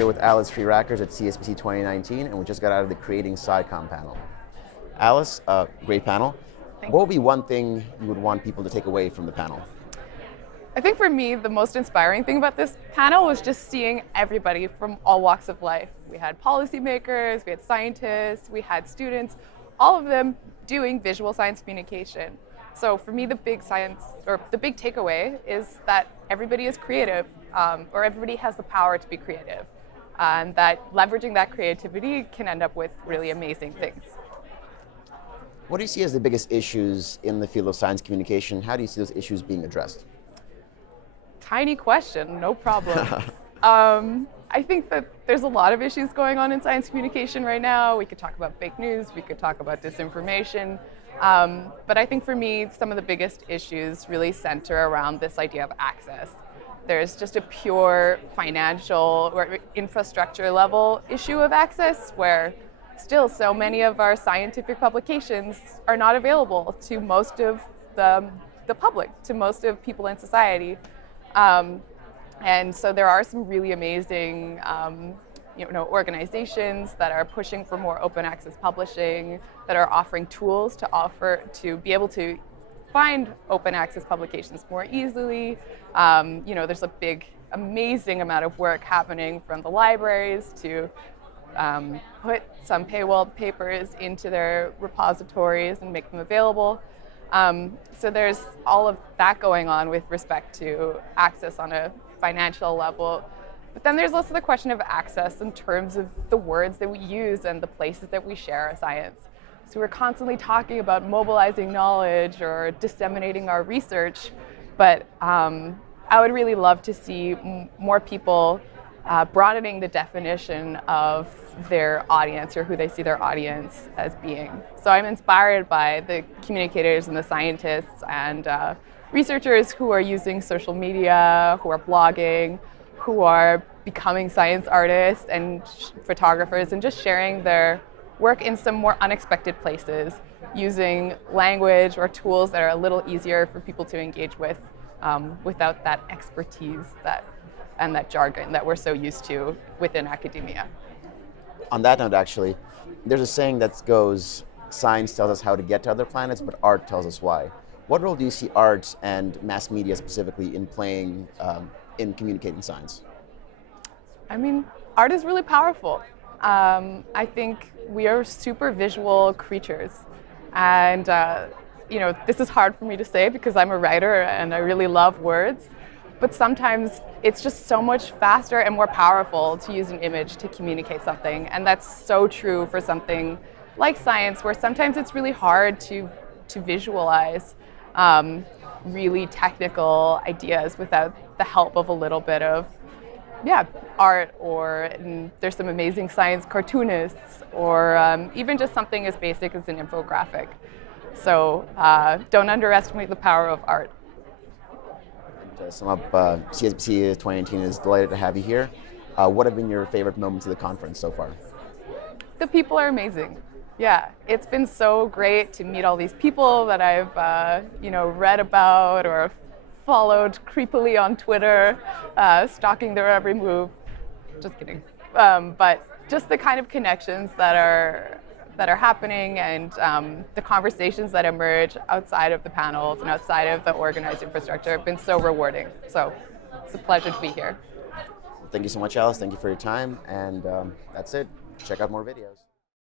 here with Alice Fleerackers at CSPC 2019, and we just got out of the Creating SciComm panel. Alice, great panel. Thanks. What would be one thing you would want people to take away from the panel? I think for me, the most inspiring thing about this panel was just seeing everybody from all walks of life. We had policymakers, we had scientists, we had students, all of them doing visual science communication. So for me, the big takeaway is that everybody is creative, or everybody has the power to be creative, and that leveraging that creativity can end up with really amazing things. What do you see as the biggest issues in the field of science communication? How do you see those issues being addressed? Tiny question, no problem. I think that there's a lot of issues going on in science communication right now. We could talk about fake news, we could talk about disinformation. But I think for me, some of the biggest issues really center around this idea of access. There's just a pure financial or infrastructure level issue of access where still so many of our scientific publications are not available to most of the public, to most of people in society. And so there are some really amazing organizations that are pushing for more open access publishing, that are offering tools to be able to find open access publications more easily. There's a big, amazing amount of work happening from the libraries to put some paywalled papers into their repositories and make them available. So there's all of that going on with respect to access on a financial level. But then there's also the question of access in terms of the words that we use and the places that we share our science. So we're constantly talking about mobilizing knowledge or disseminating our research, but I would really love to see more people broadening the definition of their audience or who they see their audience as being. So I'm inspired by the communicators and the scientists and researchers who are using social media, who are blogging, who are becoming science artists and photographers and just sharing their work in some more unexpected places, using language or tools that are a little easier for people to engage with without that expertise and that jargon that we're so used to within academia. On that note, actually, there's a saying that goes, science tells us how to get to other planets, but art tells us why. What role do you see art and mass media specifically in playing in communicating science? I mean, art is really powerful. I think we are super visual creatures. And, this is hard for me to say because I'm a writer and I really love words. But sometimes it's just so much faster and more powerful to use an image to communicate something. And that's so true for something like science, where sometimes it's really hard to visualize really technical ideas without the help of a little bit of art, or there's some amazing science cartoonists, or even just something as basic as an infographic. So don't underestimate the power of art. To sum up, CSPC 2019 is delighted to have you here. What have been your favorite moments of the conference so far? The people are amazing. Yeah, it's been so great to meet all these people that I've read about or followed creepily on Twitter, stalking their every move. Just kidding. But just the kind of connections that are happening and the conversations that emerge outside of the panels and outside of the organized infrastructure have been so rewarding. So it's a pleasure to be here. Thank you so much, Alice. Thank you for your time. And that's it. Check out more videos.